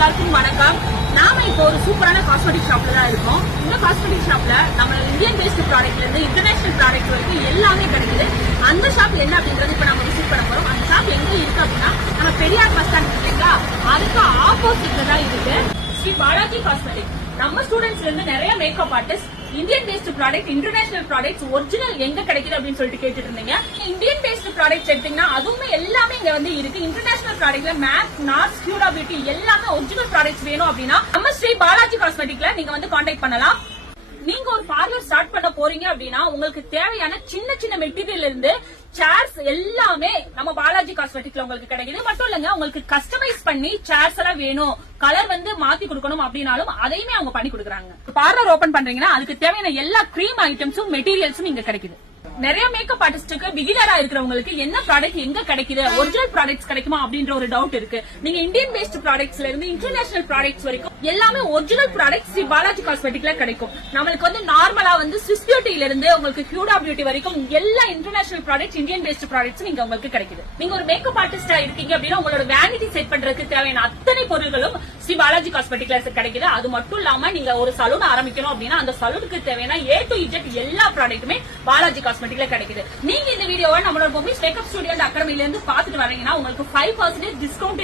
எல்லாருக்கும் வணக்கம். நாம இப்போ ஒரு சூப்பரான காஸ்மெட்டிக் ஷாப்ல தான் இருக்கோம். இந்த காஸ்மெட்டிக் ஷாப்ல நம்ம இந்தியன் பேஸ்ட் ப்ராடக்ட்ல இருந்து இன்டர்நேஷனல் ப்ராடக்ட் வரைக்கும் எல்லாமே கிடைக்குது. அந்த ஷாப் என்ன அப்படின்றது இப்ப நம்ம விசிட் பண்ண போறோம். அந்த ஷாப் எங்க இருக்கு அப்படின்னா நம்ம பெரியார் பஸ் ஸ்டாண்ட் இல்லைங்களா, அதுக்கு ஆப்போசிட்ல தான் இருக்கு ஸ்ரீ பாலாஜி காஸ்மெட்டிக். நம்ம ஸ்டூடெண்ட்ஸ்ல இருந்து நிறைய makeup artist Indian paste product, international products original எங்க கிடைக்குது அப்படின்னு சொல்லிட்டு கேட்டுட்டு இருந்தீங்க. இந்தியன் பேஸ்ட் ப்ராடக்ட்ஸ் எடுத்தீங்கன்னா அதுவுமே எல்லாமே இங்க வந்து இருக்கு. இன்டர்நேஷனல் ப்ராடக்ட்ல மேக், நார்ஸ், கியூரா பியூட்டி எல்லாமே ஒரிஜினல் ப்ராடக்ட்ஸ் வேணும் அப்படின்னா நம்ம ஸ்ரீ பாலாஜி காஸ்மெட்டிக்ல நீங்க வந்து கான்டாக்ட் பண்ணலாம். நீங்க ஒரு பார்லர் ஸ்டார்ட் பண்ண போறீங்க அப்படின்னா உங்களுக்கு தேவையான சின்ன சின்ன மெட்டீரியல் இருந்து சேர்ஸ் எல்லாமே நம்ம பாலாஜி காஸ்மெட்டிக்ல உங்களுக்கு கிடைக்குது. மட்டும் இல்லங்க, உங்களுக்கு கஸ்டமைஸ் பண்ணி சேர்ஸ் எல்லாம் வேணும், கலர் வந்து மாத்தி கொடுக்கணும் அப்படின்னாலும் அதையுமே அவங்க பண்ணி கொடுக்குறாங்க. பார்லர் ஓபன் பண்றீங்கன்னா அதுக்கு தேவையான எல்லா கிரீம் ஐட்டம்ஸும் மெட்டீரியல்ஸும் இங்க கிடைக்குது. நிறைய மேக்கப் ஆர்டிஸ்டுக்கு பிகினரா இருக்கிறவங்களுக்கு என்ன ப்ராடக்ட் எங்க கிடைக்குது, ஒரிஜினல் ப்ராடக்ட்ஸ் கிடைக்குமா அப்படின்ற ஒரு டவுட் இருக்கு. நீங்க இந்தியன் பேஸ்ட் ப்ராடக்ட்ஸ்ல இருந்து இன்டர்நேஷனல் ப்ராடக்ட்ஸ் வரைக்கும் எல்லாமே ஒரிஜினல் ப்ராடக்ட்ஸ் ஸ்ரீ பாலாஜி காஸ்மெட்டிக்ல கிடைக்கும். நம்மளுக்கு வந்து நார்மலா வந்து ஸ்விஸ் பியூட்டில இருந்து உங்களுக்கு கியூடா பியூட்டி வரைக்கும் எல்லா international products, Indian paste products நீங்க உங்களுக்கு கிடைக்குது. நீங்க ஒரு மேக்கப் ஆர்டிஸ்டா இருக்கீங்க அப்படின்னா உங்களோட வேனிட்டி செட் பண்றதுக்கு தேவையான அத்தனை பொருட்களும் ஸ்ரீ பாலாஜி காஸ்மெட்டிக்ல கிடைக்குது. அது மட்டும் இல்லாம நீங்க ஒரு சலூன் ஆரம்பிக்கணும் அப்படின்னா அந்த சலூனுக்கு தேவையான A to Z எல்லா ப்ராடக்ட்டுமே பாலாஜி காஸ்மெட்டிக்ல கிடைக்குது. நீங்க இந்த வீடியோவை நம்மளோட பொம்மிஸ் மேக்கப் ஸ்டுடியோ அண்ட் அகாடமில இருந்து பாத்துட்டு வரீங்கன்னா உங்களுக்கு 5% டிஸ்கவுண்ட்